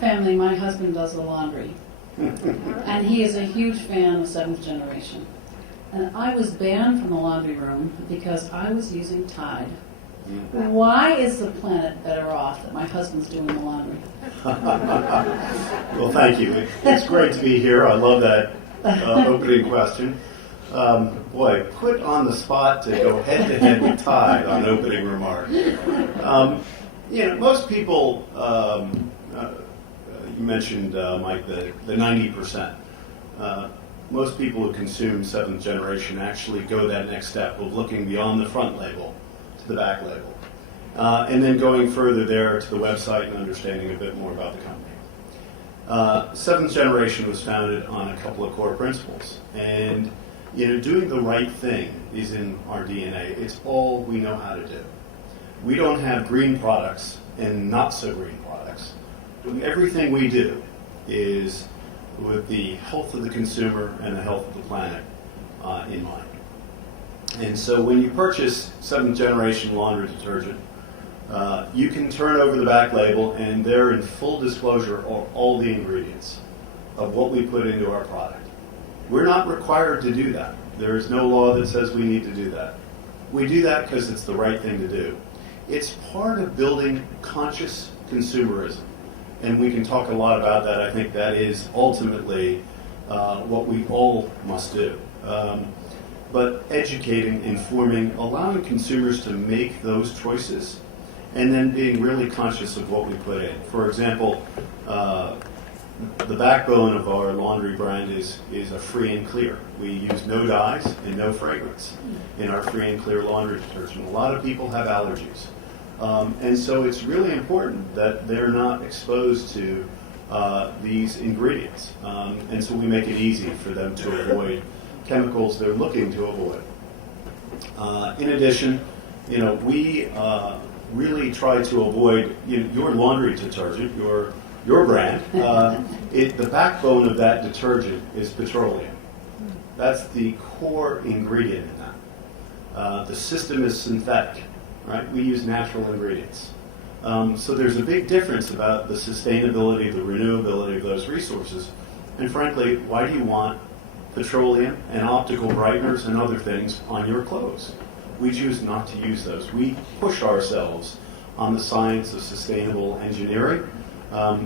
family, my husband does the laundry. And he is a huge fan of seventh generation. And I was banned from the laundry room because I was using Tide. Why is the planet better off that my husband's doing the laundry? Well, thank you. It's great to be here. I love that opening question. Boy, put on the spot to go head-to-head with Tide on opening remark. Most people, you mentioned, Mike, the 90%. Most people who consume seventh generation actually go that next step of looking beyond the front label to the back label. And then going further there to the website and understanding a bit more about the company. Seventh generation was founded on a couple of core principles. And doing the right thing is in our DNA. It's all we know how to do. We don't have green products and not so green products. Everything we do is with the health of the consumer and the health of the planet in mind. And so when you purchase seventh generation laundry detergent, you can turn over the back label and there in full disclosure are all the ingredients of what we put into our product. We're not required to do that. There is no law that says we need to do that. We do that because it's the right thing to do. It's part of building conscious consumerism. And we can talk a lot about that. I think that is ultimately what we all must do. But educating, informing, allowing consumers to make those choices, and then being really conscious of what we put in. For example, the backbone of our laundry brand is a free and clear. We use no dyes and no fragrance in our free and clear laundry detergent. A lot of people have allergies. And so it's really important that they're not exposed to these ingredients. And so we make it easy for them to avoid chemicals they're looking to avoid. In addition, we really try to avoid your laundry detergent, your brand. The backbone of that detergent is petroleum. That's the core ingredient in that. The system is synthetic. Right? We use natural ingredients. So there's a big difference about the sustainability, the renewability of those resources. And frankly, why do you want petroleum and optical brighteners and other things on your clothes? We choose not to use those. We push ourselves on the science of sustainable engineering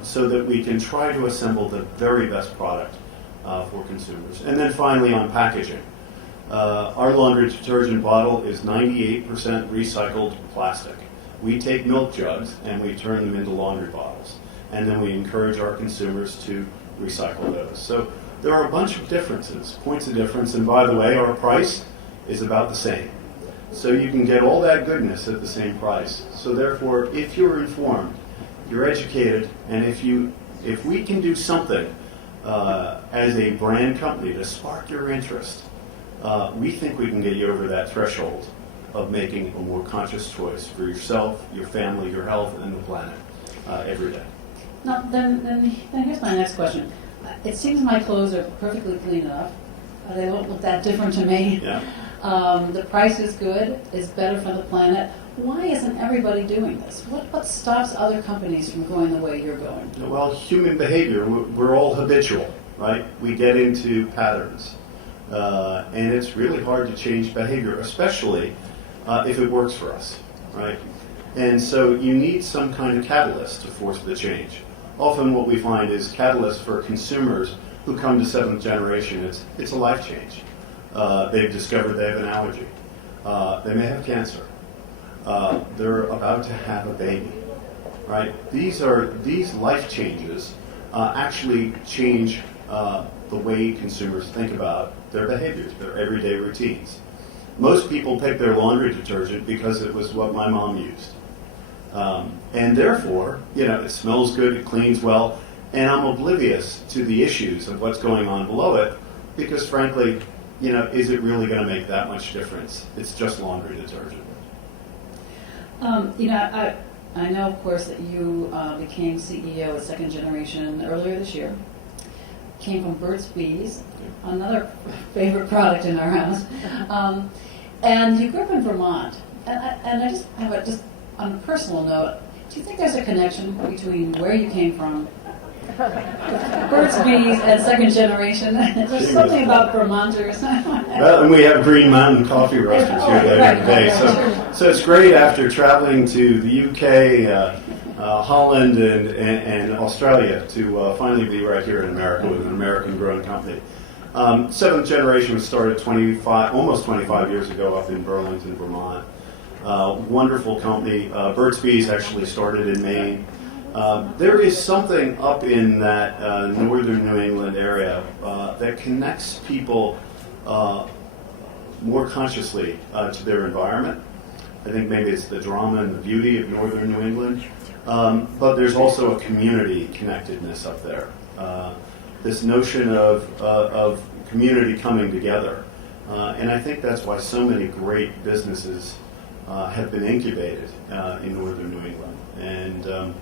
so that we can try to assemble the very best product for consumers. And then finally on packaging. Our laundry detergent bottle is 98% recycled plastic. We take milk jugs and we turn them into laundry bottles. And then we encourage our consumers to recycle those. So there are a bunch of differences, points of difference. And by the way, our price is about the same. So you can get all that goodness at the same price. So therefore, if you're informed, you're educated, and if we can do something as a brand company to spark your interest, we think we can get you over that threshold of making a more conscious choice for yourself, your family, your health, and the planet every day. Now, then here's my next question. It seems my clothes are perfectly clean enough. They don't look that different to me. Yeah. The price is good. It's better for the planet. Why isn't everybody doing this? What stops other companies from going the way you're going? Well, human behavior, we're all habitual, right? We get into patterns. And it's really hard to change behavior, especially if it works for us, right? And so you need some kind of catalyst to force the change. Often what we find is catalysts for consumers who come to seventh generation, it's a life change. They've discovered they have an allergy. They may have cancer. They're about to have a baby, right? These life changes actually change the way consumers think about their behaviors, their everyday routines. Most people pick their laundry detergent because it was what my mom used. And therefore, it smells good, it cleans well, and I'm oblivious to the issues of what's going on below it because frankly, is it really going to make that much difference? It's just laundry detergent. I know, of course, that you became CEO of Second Generation earlier this year. Came from Burt's Bees, another favorite product in our house. And you grew up in Vermont. And I just have on a personal note, do you think there's a connection between where you came from Burt's Bees and second generation. There's something about Vermonters. Well, and we have Green Mountain coffee roasters here later today. So it's great after traveling to the UK, Holland, and Australia to finally be right here in America with an American-grown company. Seventh generation was started almost 25 years ago up in Burlington, Vermont. Wonderful company. Burt's Bees actually started in Maine. There is something up in that northern New England area that connects people more consciously to their environment. I think maybe it's the drama and the beauty of northern New England, but there's also a community connectedness up there. This notion of community coming together, and I think that's why so many great businesses have been incubated in northern New England. And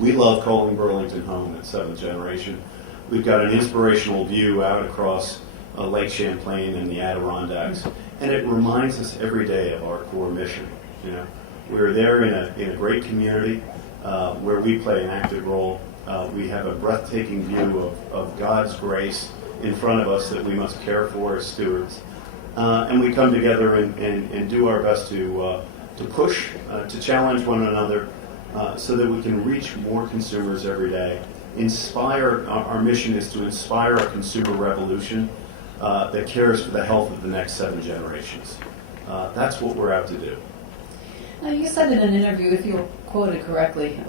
we love calling Burlington home at seventh generation. We've got an inspirational view out across Lake Champlain and the Adirondacks, and it reminds us every day of our core mission. You know, we're there in a great community where we play an active role. We have a breathtaking view of God's grace in front of us that we must care for as stewards. And we come together and do our best to push, to challenge one another, so that we can reach more consumers every day. Inspire, our mission is to inspire a consumer revolution that cares for the health of the next 7 generations. That's what we're out to do. Now, you said in an interview, if you were quoted correctly,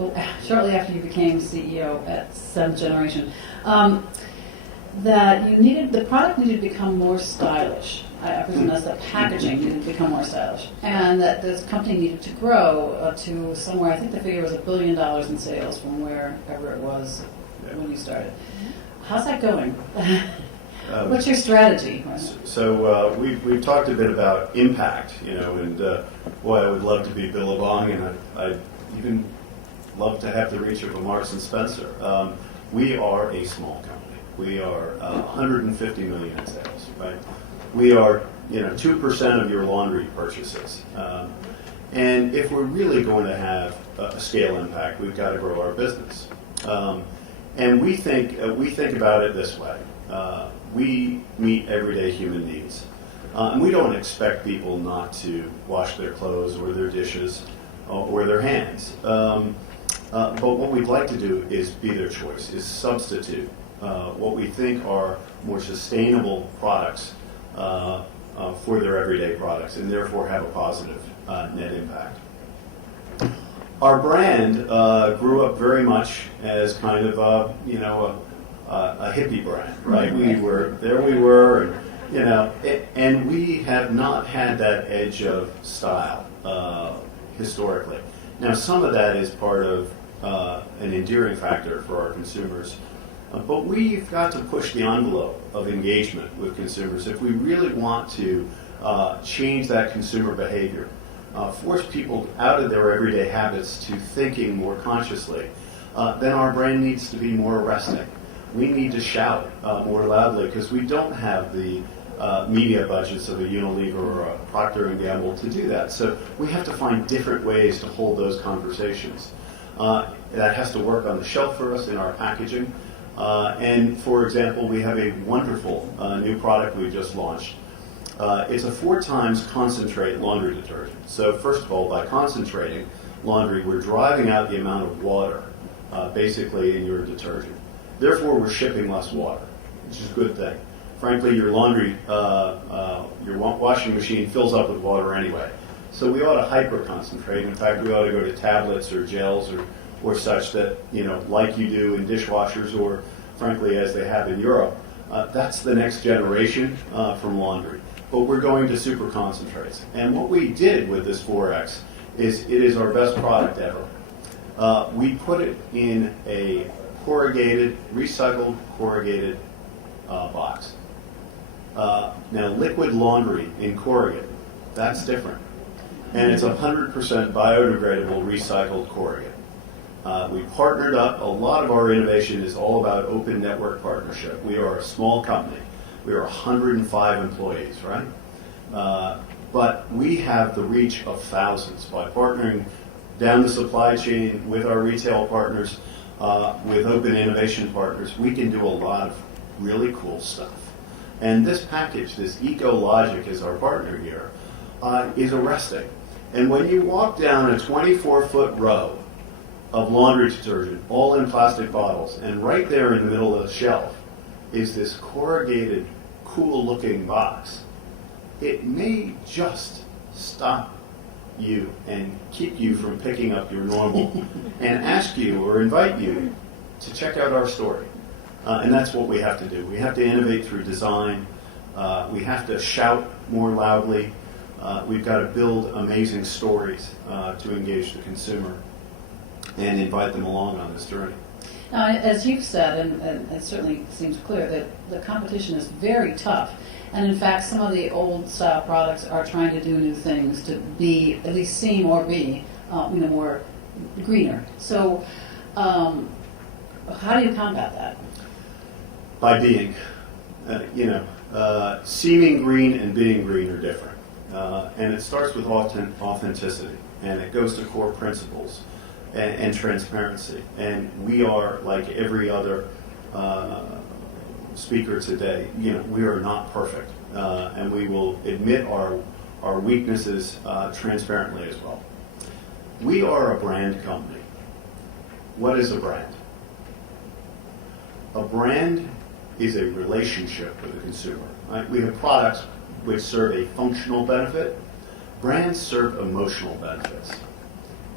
shortly after you became CEO at seventh generation, that the product needed to become more stylish. I presume that's the packaging needed to become more stylish, and that this company needed to grow to somewhere. I think the figure was $1 billion in sales from wherever it was when you started. How's that going? What's your strategy? So we've talked a bit about impact, and boy, I would love to be Billabong, and I'd even love to have the reach of a Marks and Spencer. We are a small company. We are 150 million in sales, right? We are, 2% of your laundry purchases. And if we're really going to have a scale impact, we've got to grow our business. And we think about it this way. We meet everyday human needs. And we don't expect people not to wash their clothes or their dishes or their hands. But what we'd like to do is be their choice, is substitute what we think are more sustainable products for their everyday products, and therefore have a positive net impact. Our brand grew up very much as kind of a hippie brand, right? We were, and we have not had that edge of style historically. Now, some of that is part of an endearing factor for our consumers. But we've got to push the envelope of engagement with consumers if we really want to change that consumer behavior, force people out of their everyday habits to thinking more consciously. Then our brand needs to be more arresting. We need to shout more loudly because we don't have the media budgets of a Unilever or a Procter & Gamble to do that. So we have to find different ways to hold those conversations. That has to work on the shelf for us in our packaging. And for example, we have a wonderful new product we just launched. It's a 4 times concentrate laundry detergent. So first of all, by concentrating laundry, we're driving out the amount of water basically in your detergent. Therefore, we're shipping less water, which is a good thing. Frankly, your laundry, your washing machine fills up with water anyway. So we ought to hyper-concentrate. In fact, we ought to go to tablets or gels or such that, like you do in dishwashers or, frankly, as they have in Europe. That's the next generation from laundry. But we're going to super concentrates. And what we did with this 4X is it is our best product ever. We put it in a recycled corrugated box. Now, liquid laundry in corrugate, that's different. And it's 100% biodegradable recycled corrugate. We partnered up. A lot of our innovation is all about open network partnership. We are a small company. We are 105 employees, right? But we have the reach of thousands by partnering down the supply chain with our retail partners. with open innovation partners, we can do a lot of really cool stuff. And this package, this EcoLogic is our partner here, is arresting. And when you walk down a 24-foot row of laundry detergent, all in plastic bottles, and right there in the middle of the shelf is this corrugated, cool-looking box, it may just stop you and keep you from picking up your normal and ask you or invite you to check out our story. And that's what we have to do. We have to innovate through design. We have to shout more loudly. We've got to build amazing stories to engage the consumer and invite them along on this journey. Now, as you've said, and it certainly seems clear, that the competition is very tough. And in fact, some of the old style products are trying to do new things to be, at least seem or be, more greener. So how do you combat that? By being, seeming green and being green are different. And it starts with authenticity, and it goes to core principles and transparency. And we are, like every other speaker today, we are not perfect. And we will admit our weaknesses transparently as well. We are a brand company. What is a brand? A brand is a relationship with the consumer. Right? We have products which serve a functional benefit. Brands serve emotional benefits.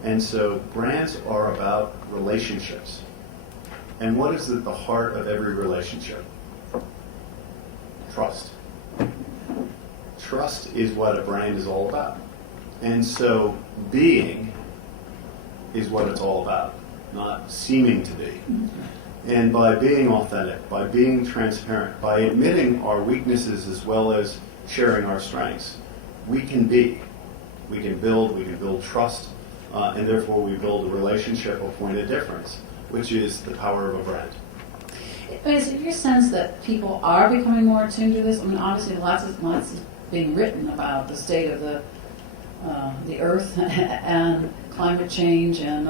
And so brands are about relationships. And what is at the heart of every relationship? Trust. Trust is what a brand is all about. And so being is what it's all about, not seeming to be. And by being authentic, by being transparent, by admitting our weaknesses as well as sharing our strengths, we can be. We can build trust, and therefore we build a relationship, a point of difference, which is the power of a brand. Is it your sense that people are becoming more attuned to this? I mean, obviously lots is being written about the state of the earth and climate change, and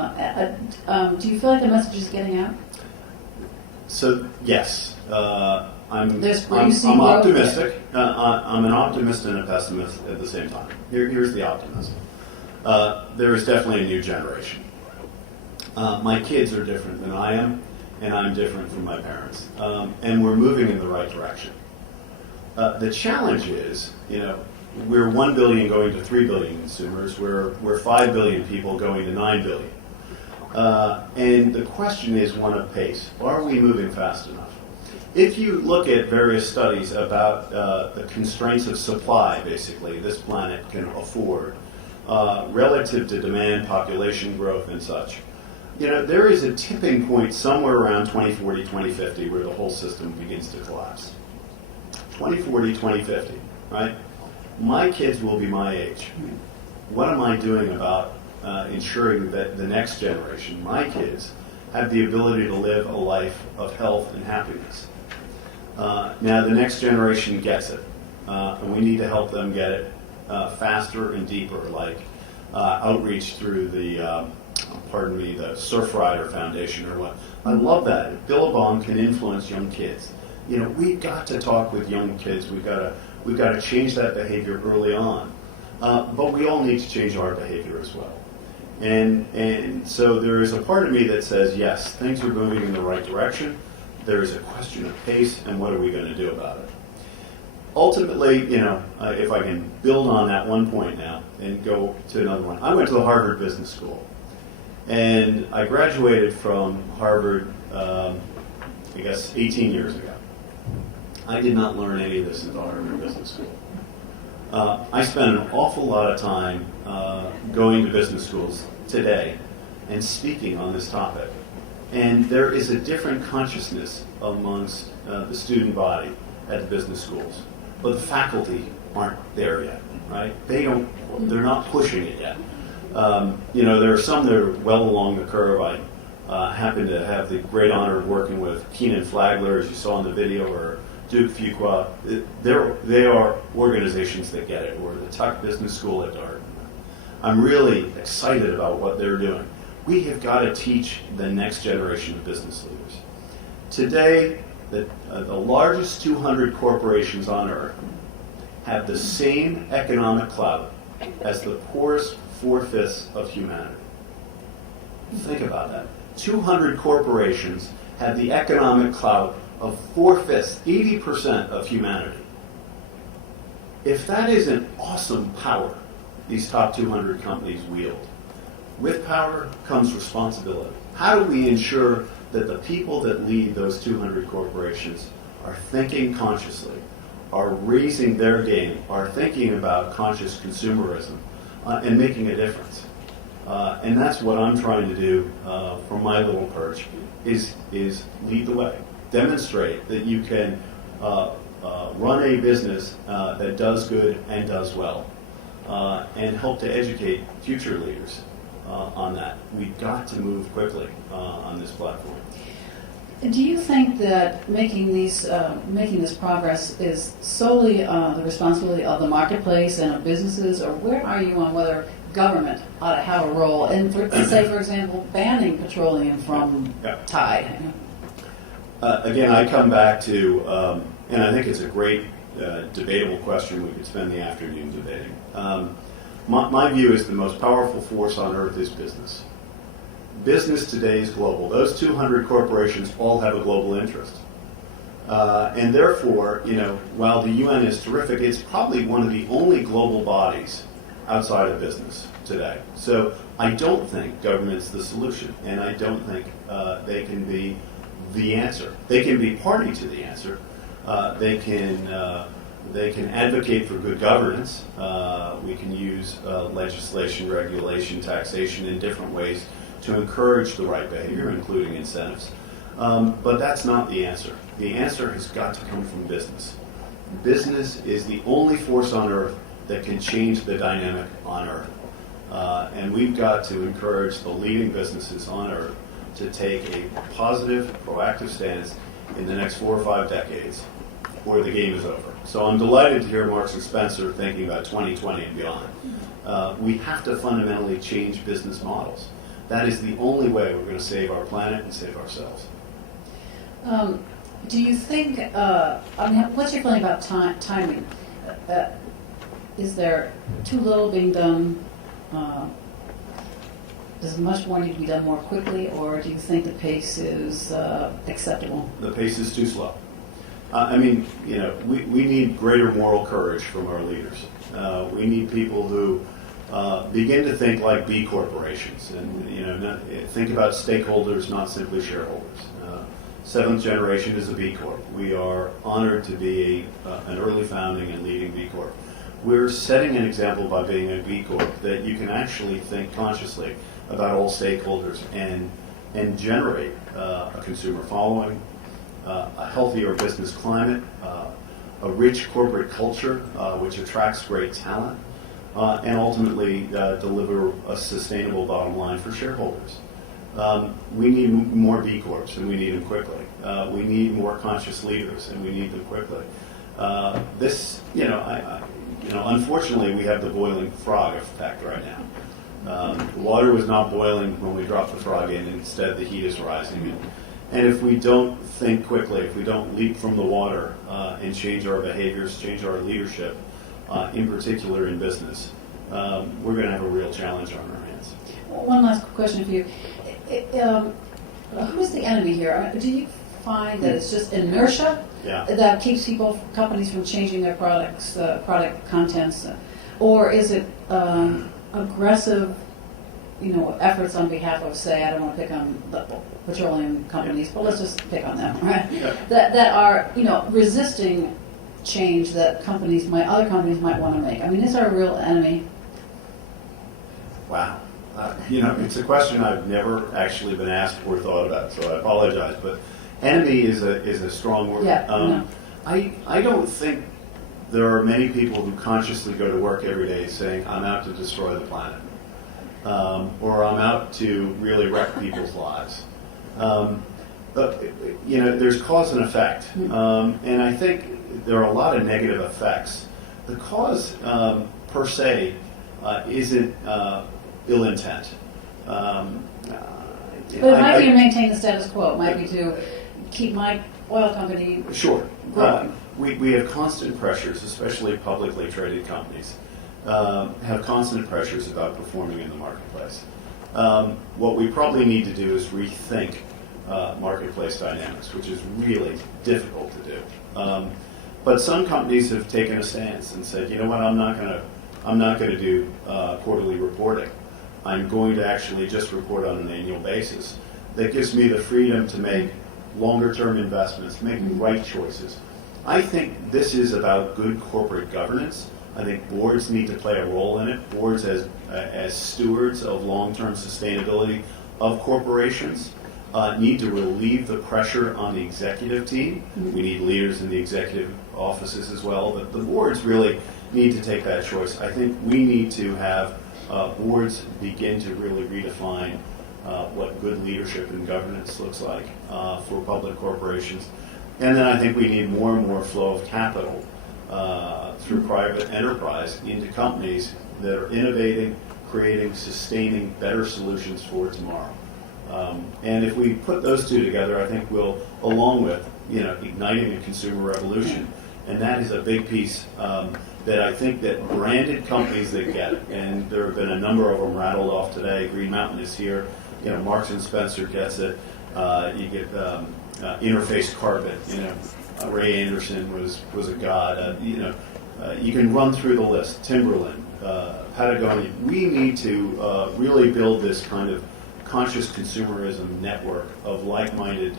do you feel like the message is getting out? So yes, I'm growth. optimistic. I'm an optimist and a pessimist at the same time. Here's the optimism. There is definitely a new generation. My kids are different than I am, and I'm different from my parents. And we're moving in the right direction. The challenge is, we're 1 billion going to 3 billion consumers. We're 5 billion people going to 9 billion. And the question is one of pace. Are we moving fast enough? If you look at various studies about the constraints of supply, basically, this planet can afford, relative to demand, population growth, and such, there is a tipping point somewhere around 2040, 2050 where the whole system begins to collapse. 2040, 2050, right? My kids will be my age. What am I doing about ensuring that the next generation, my kids, have the ability to live a life of health and happiness? Now, the next generation gets it, and we need to help them get it faster and deeper, like outreach through the, the Surf Rider Foundation or what. I love that. If Billabong can influence young kids, we've got to talk with young kids. We've got to change that behavior early on, but we all need to change our behavior as well. And so there is a part of me that says, yes, things are moving in the right direction. There is a question of pace, and what are we going to do about it? Ultimately, if I can build on that one point now and go to another one. I went to the Harvard Business School, and I graduated from Harvard, 18 years ago. I did not learn any of this at the Harvard Business School. I spend an awful lot of time going to business schools today and speaking on this topic. And there is a different consciousness amongst the student body at the business schools. But the faculty aren't there yet, right? They're not pushing it yet. There are some that are well along the curve. I happen to have the great honor of working with Keenan Flagler, as you saw in the video, or Duke Fuqua. They are organizations that get it, or the Tuck Business School at Dartmouth. I'm really excited about what they're doing. We have got to teach the next generation of business leaders. Today, the largest 200 corporations on earth have the same economic clout as the poorest 4/5 of humanity. Think about that. 200 corporations have the economic clout of 4/5, 80% of humanity. If that is an awesome power these top 200 companies wield, with power comes responsibility. How do we ensure that the people that lead those 200 corporations are thinking consciously, are raising their game, are thinking about conscious consumerism, and making a difference? And that's what I'm trying to do from my little perch, is lead the way. Demonstrate that you can run a business that does good and does well, and help to educate future leaders on that. We've got to move quickly on this platform. Do you think that making this progress is solely the responsibility of the marketplace and of businesses, or where are you on whether government ought to have a role in, say, for example, banning petroleum from Tide? Again, I come back to, and I think it's a great debatable question we could spend the afternoon debating. My view is the most powerful force on earth is business. Business today is global. Those 200 corporations all have a global interest. And therefore, while the UN is terrific, it's probably one of the only global bodies outside of business today. So I don't think government's the solution, and I don't think they can be the answer. They can be party to the answer. They can advocate for good governance. We can use legislation, regulation, taxation in different ways to encourage the right behavior, including incentives. But that's not the answer. The answer has got to come from business. Business is the only force on earth that can change the dynamic on earth. And we've got to encourage the leading businesses on earth to take a positive, proactive stance in the next 4 or 5 decades, or the game is over. So I'm delighted to hear Marks and Spencer thinking about 2020 and beyond. We have to fundamentally change business models. That is the only way we're going to save our planet and save ourselves. Do you think, what's your feeling about timing? Is there too little being done? Does much more need to be done more quickly, or do you think the pace is acceptable? The pace is too slow. We need greater moral courage from our leaders. We need people who begin to think like B corporations, and think about stakeholders, not simply shareholders. Seventh Generation is a B Corp. We are honored to be an early founding and leading B Corp. We're setting an example by being a B Corp that you can actually think consciously about all stakeholders and generate a consumer following, a healthier business climate, a rich corporate culture which attracts great talent, and ultimately deliver a sustainable bottom line for shareholders. We need more B Corps, and we need them quickly. We need more conscious leaders, and we need them quickly. Unfortunately, we have the boiling frog effect right now. The water was not boiling when we dropped the frog in. Instead, the heat is rising. And if we don't think quickly, if we don't leap from the water and change our behaviors, change our leadership, in particular in business, we're going to have a real challenge on our hands. One last question for you. Who's the enemy here? Do you find that it's just inertia that keeps companies from changing their product contents, or is it aggressive, efforts on behalf of, say, I don't want to pick on the petroleum companies, but let's just pick on them, right? Yeah. That are, resisting change that other companies might want to make. Is there a real enemy? Wow. It's a question I've never actually been asked or thought about, so I apologize. But enemy is a strong word. Yeah, I don't think there are many people who consciously go to work every day saying, I'm out to destroy the planet, or I'm out to really wreck people's lives. But, there's cause and effect. And I think there are a lot of negative effects. The cause, per se, isn't ill intent. But it might be to maintain the status quo. It might be to keep my oil company Sure. growing. We have constant pressures, especially publicly traded companies, have constant pressures about performing in the marketplace. What we probably need to do is rethink marketplace dynamics, which is really difficult to do. But some companies have taken a stance and said, you know what, I'm not going to do quarterly reporting. I'm going to actually just report on an annual basis. That gives me the freedom to make longer-term investments, make the right choices. I think this is about good corporate governance. I think boards need to play a role in it. Boards as stewards of long-term sustainability of corporations need to relieve the pressure on the executive team. We need leaders in the executive offices as well, but the boards really need to take that choice. I think we need to have boards begin to really redefine what good leadership and governance looks like for public corporations. And then I think we need more and more flow of capital through private enterprise into companies that are innovating, creating, sustaining better solutions for tomorrow. And if we put those two together, I think we'll, along with igniting a consumer revolution, and that is a big piece that I think that branded companies that get it, and there have been a number of them rattled off today. Green Mountain is here. Marks and Spencer gets it. You get Interface Carbon. Ray Anderson was a god. You can run through the list. Timberland, Patagonia. We need to really build this kind of conscious consumerism network of like-minded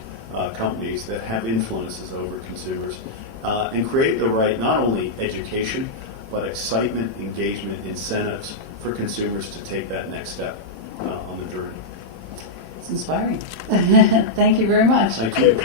companies that have influences over consumers and create the right, not only education, but excitement, engagement, incentives for consumers to take that next step on the journey. It's inspiring. Thank you very much. Thank you.